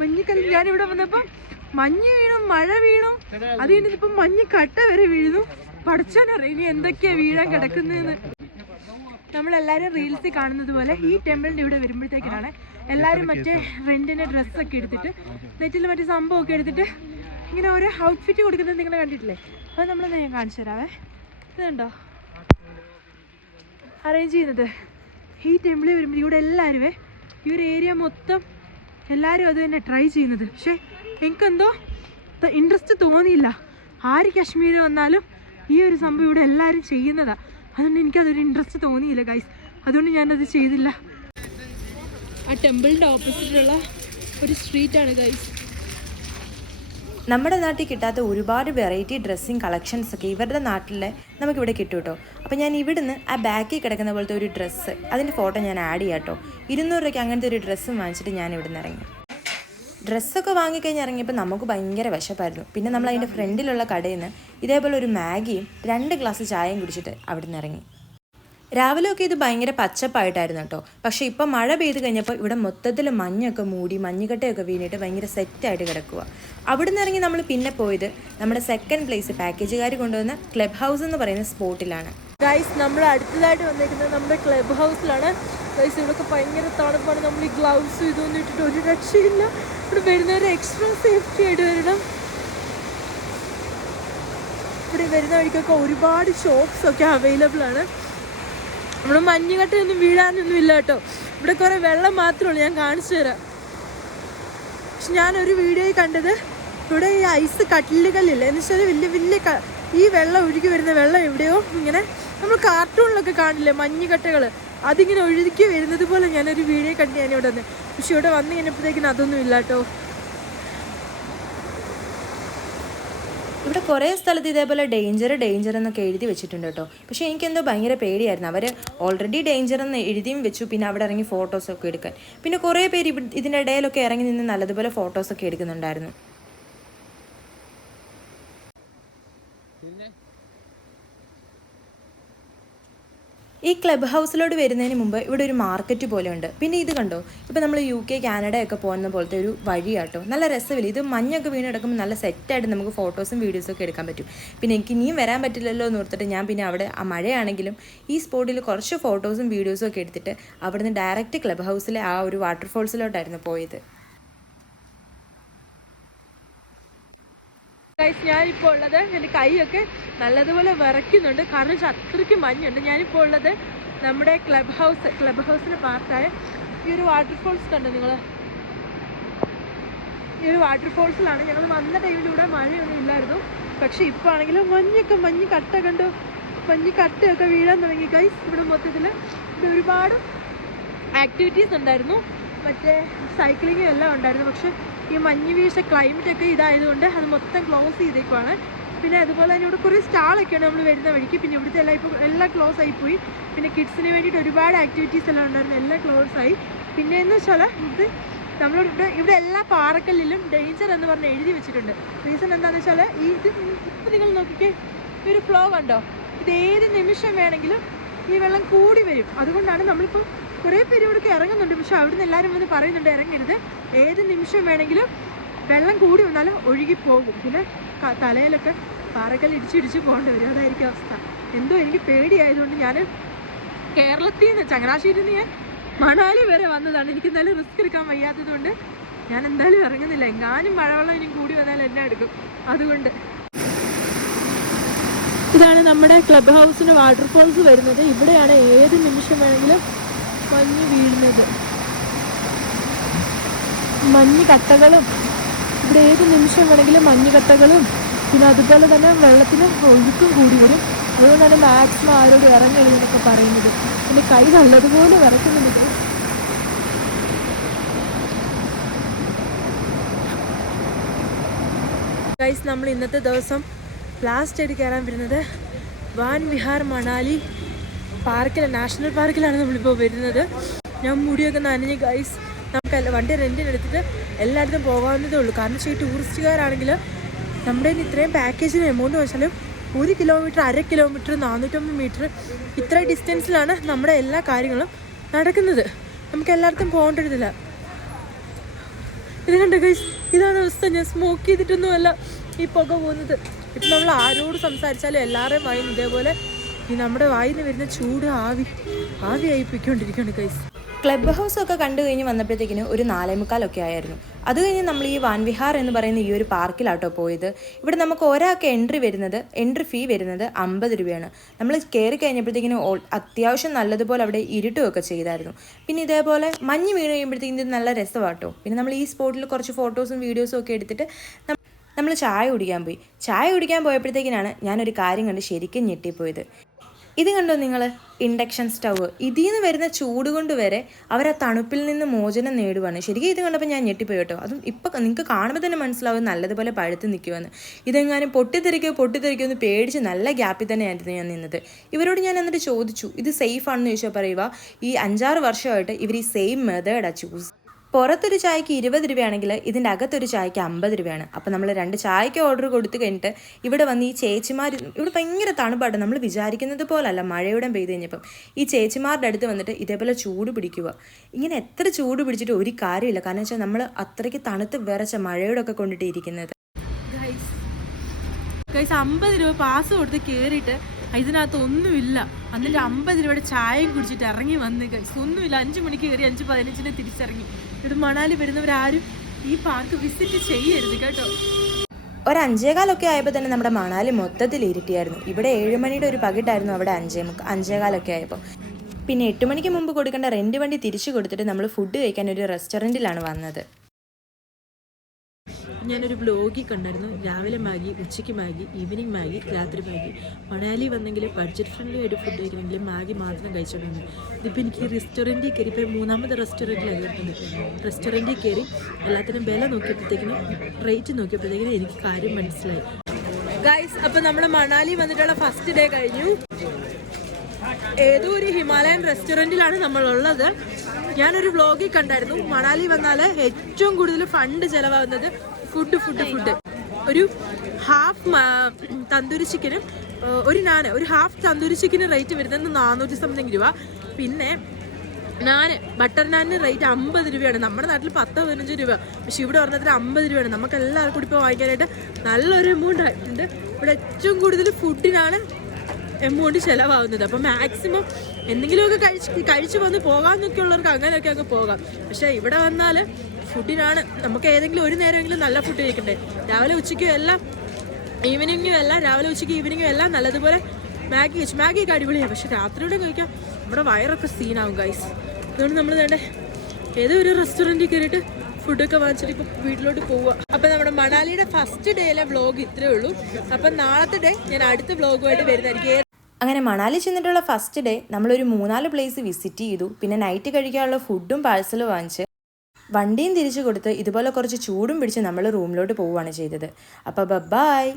മഞ്ഞിക്കല്ല്. ഞാനിവിടെ വന്നപ്പോ മഞ്ഞ് വീണു മഴ വീണു. അത് കഴിഞ്ഞിപ്പം മഞ്ഞ് കട്ട വരെ വീഴുന്നു. പഠിച്ചാനറിയ ഇനി എന്തൊക്കെയാ വീഴാൻ കിടക്കുന്നതെന്ന്. നമ്മളെല്ലാരും റീൽസിൽ കാണുന്നത് പോലെ ഈ ടെമ്പിളിന്റെ ഇവിടെ വരുമ്പോഴത്തേക്കിനാണ് എല്ലാരും മറ്റേ റെന്റിന്റെ ഡ്രസ്സൊക്കെ എടുത്തിട്ട് നെറ്റിൽ മറ്റേ സംഭവമൊക്കെ എടുത്തിട്ട് ഇങ്ങനെ ഓരോ ഔട്ട്ഫിറ്റ് കൊടുക്കുന്നത് നിങ്ങൾ കണ്ടിട്ടില്ലേ? അത് നമ്മൾ ഞാൻ കാണിച്ചു തരാവേ. ഇതുണ്ടോ അറേഞ്ച് ചെയ്യുന്നത്. ഈ ടെമ്പിളിൽ വരുമ്പോൾ ഇവിടെ എല്ലാവരുമേ ഈ ഒരു ഏരിയ മൊത്തം എല്ലാവരും അത് തന്നെ ട്രൈ ചെയ്യുന്നത്. പക്ഷേ എനിക്കെന്തോ ഇൻട്രസ്റ്റ് തോന്നിയില്ല. ആര് കാശ്മീർ വന്നാലും ഈ ഒരു സംഭവം ഇവിടെ എല്ലാവരും ചെയ്യുന്നതാണ് അതുകൊണ്ട് എനിക്കതൊരു ഇൻട്രസ്റ്റ് തോന്നിയില്ല ഗൈസ് അതുകൊണ്ട് ഞാനത് ചെയ്തില്ല. ആ ടെമ്പിളിന്റെ ഓപ്പോസിറ്റിലുള്ള ഒരു സ്ട്രീറ്റാണ് ഗൈസ് നമ്മുടെ നാട്ടിൽ കിട്ടാത്ത ഒരുപാട് വെറൈറ്റി ഡ്രസ്സിങ് കളക്ഷൻസ് ഒക്കെ ഇവരുടെ നാട്ടിലെ നമുക്കിവിടെ കിട്ടും കേട്ടോ അപ്പോൾ ഞാൻ ഇവിടുന്ന് ആ ബാക്കിൽ കിടക്കുന്ന പോലത്തെ ഒരു ഡ്രസ്സ് അതിന്റെ ഫോട്ടോ ഞാൻ ആഡ് ചെയ്യാം കേട്ടോ ഇരുന്നൂറ് രൂപയ്ക്ക് അങ്ങനത്തെ ഒരു ഡ്രസ്സും വാങ്ങിച്ചിട്ട് ഞാൻ ഇവിടുന്ന് ഇറങ്ങി. ഡ്രസ്സൊക്കെ വാങ്ങിക്കഴിഞ്ഞ് ഇറങ്ങിയപ്പോൾ നമുക്ക് ഭയങ്കര വിശപ്പായിരുന്നു. പിന്നെ നമ്മൾ അതിന്റെ ഫ്രണ്ടിലുള്ള കടയിൽ നിന്ന് ഇതേപോലെ ഒരു മാഗിയും രണ്ട് ഗ്ലാസ് ചായയും കുടിച്ചിട്ട് അവിടുന്ന് ഇറങ്ങി. രാവിലെ ഒക്കെ ഇത് ഭയങ്കര പച്ചപ്പായിട്ടായിരുന്നു കേട്ടോ. പക്ഷെ ഇപ്പം മഴ പെയ്ത് കഴിഞ്ഞപ്പോൾ ഇവിടെ മൊത്തത്തിൽ മഞ്ഞൊക്കെ മൂടി മഞ്ഞുകട്ടയൊക്കെ വീണിട്ട് ഭയങ്കര സെറ്റായിട്ട് കിടക്കുക അവിടെ നിന്ന് ഇറങ്ങി നമ്മൾ പിന്നെ പോയത് നമ്മുടെ സെക്കൻഡ് പ്ലേസ് പാക്കേജുകാർ കൊണ്ടുവന്ന ക്ലബ് ഹൗസ് എന്ന് പറയുന്ന സ്പോട്ടിലാണ് ഗൈസ് നമ്മൾ അടുത്തതായിട്ട് വന്നിരിക്കുന്നത് നമ്മുടെ ക്ലബ് ഹൗസിലാണ് ഗൈസ് ഇവിടെയൊക്കെ ഭയങ്കര തണുപ്പാണ്. നമ്മൾ ഈ ഗ്ലൗസ് ഇതൊന്നും ഇട്ടിട്ട് ഒരു രക്ഷയില്ല. ഇവിടെ വരുന്നവർ എക്സ്ട്രാ സേഫ്റ്റി ആയിട്ട് വരണം. ഇവിടെ വരുന്ന വഴിക്കൊക്കെ ഒരുപാട് ഷോപ്സ് ഒക്കെ അവൈലബിൾ ആണ്. ഇവിടെ മഞ്ഞുകട്ടയൊന്നും വീഴാനൊന്നും ഇല്ല കേട്ടോ. ഇവിടെ കുറേ വെള്ളം മാത്രമേ ഉള്ളൂ. ഞാൻ കാണിച്ചു തരാം. പക്ഷെ ഞാനൊരു വീഡിയോയിൽ കണ്ടത് ഇവിടെ ഈ ഐസ് കട്ടിലുകളില്ല എന്ന് വെച്ചാൽ വലിയ വലിയ ഈ വെള്ളം ഒഴുകി വരുന്ന വെള്ളം എവിടെയോ ഇങ്ങനെ നമ്മൾ കാർട്ടൂണിലൊക്കെ കാണില്ലേ മഞ്ഞുകട്ടകൾ അതിങ്ങനെ ഒഴുകി വരുന്നത് പോലെ ഞാനൊരു വീഡിയോ കണ്ട് ഇവിടെ വന്ന്. പക്ഷെ ഇവിടെ വന്നു കഴിഞ്ഞപ്പോഴത്തേക്കിനും അതൊന്നും ഇല്ല കേട്ടോ. ഇവിടെ കുറേ സ്ഥലത്ത് ഇതേപോലെ ഡേഞ്ചർ ഡേഞ്ചർ എന്നൊക്കെ എഴുതി വെച്ചിട്ടുണ്ട് കേട്ടോ. പക്ഷേ എനിക്കെന്തോ ഭയങ്കര പേടിയായിരുന്നു. അവർ ഓൾറെഡി ഡേഞ്ചർ എന്ന് എഴുതിയും വെച്ചു പിന്നെ അവിടെ ഇറങ്ങി ഫോട്ടോസൊക്കെ എടുക്കാൻ. പിന്നെ കുറേ പേര് ഇടയിലൊക്കെ ഇറങ്ങി നിന്ന് നല്ലതുപോലെ ഫോട്ടോസൊക്കെ എടുക്കുന്നുണ്ടായിരുന്നു. ഈ ക്ലബ് ഹൗസിലോട്ട് വരുന്നതിന് മുമ്പ് ഇവിടെ ഒരു മാർക്കറ്റ് പോലെ ഉണ്ട്. പിന്നെ ഇത് കണ്ടോ? ഇപ്പം നമ്മൾ യു കെ കാനഡ ഒക്കെ പോകുന്ന പോലത്തെ ഒരു വഴിയാട്ടോ. നല്ല രസമില്ല. ഇത് മഞ്ഞൊക്കെ വീണ് കിടക്കുമ്പോൾ നല്ല സെറ്റായിട്ട് നമുക്ക് ഫോട്ടോസും വീഡിയോസും ഒക്കെ എടുക്കാൻ പറ്റും. പിന്നെ എനിക്ക് ഇനിയും വരാൻ പറ്റില്ലല്ലോ എന്ന് ഓർത്തിട്ട് ഞാൻ പിന്നെ അവിടെ ആ മഴയാണെങ്കിലും ഈ സ്പോട്ടിൽ കുറച്ച് ഫോട്ടോസും വീഡിയോസും ഒക്കെ എടുത്തിട്ട് അവിടുന്ന് ഡയറക്റ്റ് ക്ലബ് ഹൗസിലെ ആ ഒരു വാട്ടർഫോൾസിലോട്ടായിരുന്നു പോയത്. ഗൈസ് ഞാനിപ്പോൾ ഉള്ളത് എന്റെ കൈയൊക്കെ നല്ലതുപോലെ വിറയ്ക്കുന്നുണ്ട്. കാരണം വെച്ചാൽ അത്രയ്ക്ക് മഞ്ഞുണ്ട്. ഞാനിപ്പോൾ ഉള്ളത് നമ്മുടെ ക്ലബ് ഹൗസ് ക്ലബ് ഹൗസിന്റെ പാർട്ടായ ഈ ഒരു വാട്ടർഫോൾസ് കണ്ടോ നിങ്ങൾ ഈ ഒരു വാട്ടർഫോൾസിലാണ് ഞങ്ങൾ വന്ന ടൈമിലൂടെ മഴയൊന്നും ഇല്ലായിരുന്നു. പക്ഷെ ഇപ്പോൾ ആണെങ്കിലും മഞ്ഞൊക്കെ മഞ്ഞ് കട്ട കണ്ടു. മഞ്ഞ് കട്ടയൊക്കെ വീഴാൻ തുടങ്ങി. ഗൈസ് ഇവിടെ മൊത്തത്തിൽ ഇവിടെ ഒരുപാട് ആക്ടിവിറ്റീസ് ഉണ്ടായിരുന്നു. മറ്റേ സൈക്ലിങ്ങും എല്ലാം ഉണ്ടായിരുന്നു. പക്ഷെ ഈ മഞ്ഞ് വീഴ്ച ക്ലൈമറ്റ് ഒക്കെ ഇതായതുകൊണ്ട് അത് മൊത്തം ക്ലോസ് ചെയ്തേക്കുവാണ്. പിന്നെ അതുപോലെ തന്നെ ഇവിടെ കുറേ സ്റ്റാളൊക്കെയാണ് നമ്മൾ വരുന്ന വഴിക്ക്. പിന്നെ ഇവിടുത്തെ എല്ലാം ഇപ്പോൾ എല്ലാം ക്ലോസ് ആയിപ്പോയി പിന്നെ കിഡ്സിന് വേണ്ടിയിട്ട് ഒരുപാട് ആക്ടിവിറ്റീസ് എല്ലാം ഉണ്ടായിരുന്നു. എല്ലാം ക്ലോസ് ആയി. പിന്നെ എന്ന് വെച്ചാൽ ഇത് നമ്മളോട് ഇവിടെ എല്ലാ പാറക്കല്ലിലും ഡേഞ്ചർ എന്ന് പറഞ്ഞ് എഴുതി വെച്ചിട്ടുണ്ട്. റീസൺ എന്താണെന്ന് വെച്ചാൽ ഈ ഇത് ഇപ്പം നിങ്ങൾ നോക്കിക്കേ ഒരു ഫ്ലോ കണ്ടോ? ഇത് ഏത് നിമിഷം വേണമെങ്കിലും ഈ വെള്ളം കൂടി വരും. അതുകൊണ്ടാണ് നമ്മളിപ്പോൾ കുറേ പേര് ഇവിടേക്ക് ഇറങ്ങുന്നുണ്ട്. പക്ഷെ അവിടുന്ന് എല്ലാവരും വന്ന് പറയുന്നുണ്ട് ഇറങ്ങരുത്. ഏത് നിമിഷം വേണമെങ്കിലും വെള്ളം കൂടി വന്നാൽ ഒഴുകി പോകും. പിന്നെ തലയിലൊക്കെ പാറകൽ ഇടിച്ചിടിച്ച് പോകേണ്ടി വരും. അതായിരിക്കും അവസ്ഥ. എന്തോ എനിക്ക് പേടിയായതുകൊണ്ട് ഞാൻ കേരളത്തിൽ നിന്ന് ചങ്ങനാശ്ശേരിയിൽ നിന്ന് ഞാൻ മണാലി വരെ വന്നതാണ്. എനിക്ക് എന്തായാലും റിസ്ക് എടുക്കാൻ വയ്യാത്തതുകൊണ്ട് ഞാൻ എന്തായാലും ഇറങ്ങുന്നില്ല. എങ്ങാനും മഴവെള്ളം ഇനി കൂടി വന്നാൽ എന്നെ എടുക്കും. അതുകൊണ്ട്. ഇതാണ് നമ്മുടെ ക്ലബ് ഹൗസിന് വാട്ടർഫോൾസ് വരുന്നത്. ഇവിടെയാണ് ഏത് നിമിഷം വേണമെങ്കിലും മഞ്ഞ് വീഴുന്നത്. മഞ്ഞ് കട്ടകളും ഇവിടെ ഏത് നിമിഷം വേണമെങ്കിലും മഞ്ഞ് കട്ടകളും പിന്നെ അതുപോലെ തന്നെ വെള്ളത്തിന് ഒഴുക്കും കൂടി വരും. അതുകൊണ്ടാണ് മാക്സിമം ആരോടും ഇറങ്ങരുതെന്നൊക്കെ പറയുന്നത്. എന്റെ കൈ നല്ലതുപോലെ വിറക്കുന്നുണ്ട് ഗൈസ് നമ്മൾ ഇന്നത്തെ ദിവസം ലാസ്റ്റ് ആയിട്ട് കയറാൻ വരുന്നത് വാൻ വിഹാർ മണാലി പാർക്കിലെ നാഷണൽ പാർക്കിലാണ് നമ്മളിപ്പോൾ വരുന്നത്. ഞാൻ മുടിയൊക്കെ നനഞ്ഞ് ഗൈസ് നമുക്ക് വണ്ടി റെന്റിനെടുത്തിട്ട് എല്ലായിടത്തും പോകാവുന്നതേ ഉള്ളൂ. കാരണം വെച്ചാൽ ഈ ടൂറിസ്റ്റുകാരാണെങ്കിൽ നമ്മുടെ കയ്യിൽ ഇത്രയും പാക്കേജിന് എമൗണ്ട് വെച്ചാലും ഒരു കിലോമീറ്റർ അര കിലോമീറ്റർ നാനൂറ്റമ്പത് മീറ്റർ ഇത്ര ഡിസ്റ്റൻസിലാണ് നമ്മുടെ എല്ലാ കാര്യങ്ങളും നടക്കുന്നത്. നമുക്ക് എല്ലായിടത്തും പോകേണ്ടതില്ല. ഇത് കണ്ട ഗൈസ് ഇതാണ് അവസ്ഥ. ഞാൻ സ്മോക്ക് ചെയ്തിട്ടൊന്നുമല്ല ഈ പുക പോകുന്നത്. ഇപ്പം നമ്മൾ ആരോട് സംസാരിച്ചാലും എല്ലാവരുടെയും വായിന്ന് ഇതേപോലെ ഈ നമ്മുടെ വായിൽ നിന്ന് വരുന്ന ചൂട് ആവി ആവി ആയിപ്പിക്കൊണ്ടിരിക്കുകയാണ് ഗൈസ് ക്ലബ് ഹൗസ് ഒക്കെ കണ്ടു കഴിഞ്ഞ് വന്നപ്പോഴത്തേക്കിന് ഒരു നാലേമുക്കാലൊക്കെ ആയിരുന്നു. അത് കഴിഞ്ഞ് നമ്മൾ ഈ വാൻവിഹാർ എന്ന് പറയുന്ന ഈ ഒരു പാർക്കിലാട്ടോ പോയത്. ഇവിടെ നമുക്ക് ഒരാൾക്ക് എൻട്രി വരുന്നത് എൻട്രി ഫീ വരുന്നത് അമ്പത് രൂപയാണ്. നമ്മൾ കയറി കഴിഞ്ഞപ്പോഴത്തേക്കിന് അത്യാവശ്യം നല്ലതുപോലെ അവിടെ ഇരുട്ടുമൊക്കെ ചെയ്തായിരുന്നു. പിന്നെ ഇതേപോലെ മഞ്ഞ് വീണ് കഴിയുമ്പോഴത്തേക്കും ഇത് നല്ല രസമാട്ടോ പിന്നെ നമ്മൾ ഈ സ്പോട്ടിൽ കുറച്ച് ഫോട്ടോസും വീഡിയോസും ഒക്കെ എടുത്തിട്ട് നമ്മൾ ചായ കുടിക്കാൻ പോയി. ചായ കുടിക്കാൻ പോയപ്പോഴത്തേക്കിനാണ് ഞാനൊരു കാര്യം കണ്ട് ശരിക്കും ഞെട്ടിപ്പോയത്. ഇത് കണ്ടോ നിങ്ങൾ ഇൻഡക്ഷൻ സ്റ്റവ്. ഇതിൽ നിന്ന് വരുന്ന ചൂട് കൊണ്ട് വരെ അവർ ആ തണുപ്പിൽ നിന്ന് മോചനം നേടുവാണ്. ശരിക്കും ഇത് കണ്ടപ്പോൾ ഞാൻ ഞെട്ടിപ്പോയി കേട്ടോ. അതും ഇപ്പം നിങ്ങൾക്ക് കാണുമ്പോൾ തന്നെ മനസ്സിലാവും നല്ലതുപോലെ പഴുത്ത് നിൽക്കുമെന്ന് ഇതെങ്ങാനും പൊട്ടിത്തെറിക്കോ പൊട്ടിത്തെറിക്കോ എന്ന് പേടിച്ച് നല്ല ഗ്യാപ്പിൽ തന്നെയായിരുന്നു ഞാൻ നിന്നത്. ഇവരോട് ഞാൻ എന്നിട്ട് ചോദിച്ചു ഇത് സേഫ് ആണെന്ന് ചോദിച്ചാൽ പറയുക ഈ അഞ്ചാറ് വർഷമായിട്ട് ഇവർ ഈ സെയിം മെത്തേഡാണ് ചൂസ് പുറത്തൊരു ചായക്ക് ഇരുപത് രൂപയാണെങ്കിൽ ഇതിന്റെ അകത്തൊരു ചായക്ക് അമ്പത് രൂപയാണ്. അപ്പോൾ നമ്മൾ രണ്ട് ചായക്ക് ഓർഡർ കൊടുത്തു കഴിഞ്ഞിട്ട് ഇവിടെ വന്ന് ഈ ചേച്ചിമാർ ഇവിടെ ഭയങ്കര തണുപ്പാണ് നമ്മൾ വിചാരിക്കുന്നത് പോലല്ല മഴയുടെ പെയ്ത് കഴിഞ്ഞപ്പം. ഈ ചേച്ചിമാരുടെ അടുത്ത് വന്നിട്ട് ഇതേപോലെ ചൂട് പിടിക്കുക. ഇങ്ങനെ എത്ര ചൂട് പിടിച്ചിട്ട് ഒരു കാര്യമില്ല. കാരണം വെച്ചാൽ നമ്മൾ അത്രയ്ക്ക് തണുത്ത് വിറച്ച മഴയോടൊക്കെ കൊണ്ടിട്ട് ഇരിക്കുന്നത്. അമ്പത് രൂപ പാസ് കൊടുത്ത് കയറിയിട്ട് ഇതിനകത്ത് ഒന്നുമില്ല. എന്നിട്ട് അമ്പത് രൂപയുടെ ചായയും കുടിച്ചിട്ട് ഇറങ്ങി വന്ന് ഗൈസ് ഒന്നുമില്ല. അഞ്ച് മണിക്ക് കയറി അഞ്ച് പതിനഞ്ചിന് തിരിച്ചിറങ്ങി. ഇവിടെ മണാലി വരുന്നവരാരും ഈ പാർക്ക് വിസിറ്റ് ചെയ്യരുത് കേട്ടോ. ഒരു അഞ്ചേകാലൊക്കെ ആയപ്പോൾ തന്നെ നമ്മുടെ മണാലി മൊത്തത്തിൽ ഇരുട്ടിയായിരുന്നു. ഇവിടെ ഏഴ് മണിയുടെ ഒരു പകിട്ടായിരുന്നു അവിടെ അഞ്ചേ മുക്ക് അഞ്ചേകാലൊക്കെ ആയപ്പോൾ പിന്നെ എട്ട് മണിക്ക് മുമ്പ് കൊടുക്കേണ്ട റെന്റ് വണ്ടി തിരിച്ചു കൊടുത്തിട്ട് നമ്മൾ ഫുഡ് കഴിക്കാൻ ഒരു റെസ്റ്റോറന്റിലാണ് വന്നത്. ഞാനൊരു വ്ലോഗിൽ കണ്ടായിരുന്നു. രാവിലെ മാഗി ഉച്ചയ്ക്ക് മാഗി ഈവനിങ് മാഗി രാത്രി മാഗി. മണാലി വന്നെങ്കിൽ ബഡ്ജറ്റ് ഫ്രണ്ട്ലി ആയിട്ട് ഫുഡ് കഴിക്കണമെങ്കിൽ മാഗി മാത്രം കഴിച്ചിട്ടുണ്ട് ഇതിപ്പോൾ എനിക്ക് റെസ്റ്റോറന്റിൽ കയറി ഇപ്പോൾ മൂന്നാമത്തെ റെസ്റ്റോറന്റിലാണ് കയറുന്നത് റെസ്റ്റോറന്റിൽ കയറി എല്ലാത്തിനും വില നോക്കിയപ്പോഴത്തേക്കിനും റേറ്റ് നോക്കിയപ്പോഴത്തേക്കിനും എനിക്ക് കാര്യം മനസ്സിലായി. ഗൈസ് അപ്പോൾ നമ്മൾ മണാലി വന്നിട്ടുള്ള ഫസ്റ്റ് ഡേ കഴിഞ്ഞു. ഏതോ ഒരു ഹിമാലയൻ റെസ്റ്റോറന്റിലാണ് നമ്മളുള്ളത്. ഞാനൊരു വ്ലോഗിൽ കണ്ടായിരുന്നു. മണാലി വന്നാൽ ഏറ്റവും കൂടുതൽ ഫണ്ട് ചിലവാകുന്നത് ഫുഡ് ഫുഡ് ഫുഡ്. ഒരു ഹാഫ് തന്തൂരി ചിക്കനും ഒരു നാന് ഒരു ഹാഫ് തന്തൂരി ചിക്കന് റേറ്റ് വരുന്നത് നാനൂറ്റി സംതിങ് രൂപ. പിന്നെ നാന് ബട്ടർ നാനിന് റേറ്റ് അമ്പത് രൂപയാണ്. നമ്മുടെ നാട്ടിൽ പത്ത് പതിനഞ്ച് രൂപ. പക്ഷെ ഇവിടെ പറഞ്ഞതിന് അമ്പത് രൂപയാണ്. നമുക്ക് എല്ലാവർക്കും കൂടി ഇപ്പോൾ വാങ്ങിക്കാനായിട്ട് നല്ലൊരു എമൗണ്ട് ആയിട്ടുണ്ട്. ഇവിടെ ഏറ്റവും കൂടുതൽ ഫുഡിനാണ് എമൗണ്ട് ചിലവാകുന്നത്. അപ്പം മാക്സിമം എന്തെങ്കിലുമൊക്കെ കഴിച്ച് കഴിച്ച് വന്ന് പോകാമെന്നൊക്കെ ഉള്ളവർക്ക് അങ്ങനെയൊക്കെ അങ്ങ് പോകാം. പക്ഷേ ഇവിടെ വന്നാൽ ഫുഡിനാണ് നമുക്ക് ഏതെങ്കിലും ഒരു നേരമെങ്കിലും നല്ല ഫുഡ് കഴിക്കണ്ടേ. രാവിലെ ഉച്ചയ്ക്കും എല്ലാം ഈവനിങ്ങും എല്ലാം രാവിലെ ഉച്ചയ്ക്ക് ഈവനിങ്ങും എല്ലാം നല്ലതുപോലെ മാഗി കഴിച്ചു. മാഗിയൊക്കെ അടിപൊളിയാണ് പക്ഷെ രാത്രിയോടെ കഴിക്കാം. നമ്മുടെ വയറൊക്കെ സീനാവും ഗൈസ് അതുകൊണ്ട് നമ്മൾ വേണ്ടേ ഏതോ ഒരു റെസ്റ്റോറന്റിൽ കയറിയിട്ട് ഫുഡൊക്കെ വാങ്ങിച്ചിട്ട് ഇപ്പം വീട്ടിലോട്ട് പോവുക. അപ്പം നമ്മുടെ മണാലിയുടെ ഫസ്റ്റ് ഡേയിലെ വ്ളോഗ് ഇത്രേ ഉള്ളൂ. അപ്പം നാളത്തെ ഡേ ഞാൻ അടുത്ത വ്ളോഗുമായിട്ട് വരുന്നതായിരിക്കും. അങ്ങനെ മണാലി ചെന്നിട്ടുള്ള ഫസ്റ്റ് ഡേ നമ്മളൊരു മൂന്നാൽ പ്ലേസ് വിസിറ്റ് ചെയ്തു. പിന്നെ നൈറ്റ് കഴിക്കാനുള്ള ഫുഡും പാഴ്സലും വാങ്ങിച്ച് വണ്ടിയും തിരിച്ചു കൊടുത്ത് ഇതുപോലെ കുറച്ച് ചൂടും പിടിച്ച് നമ്മൾ റൂമിലോട്ട് പോവുകയാണ് ചെയ്തത്. അപ്പോൾ ബൈ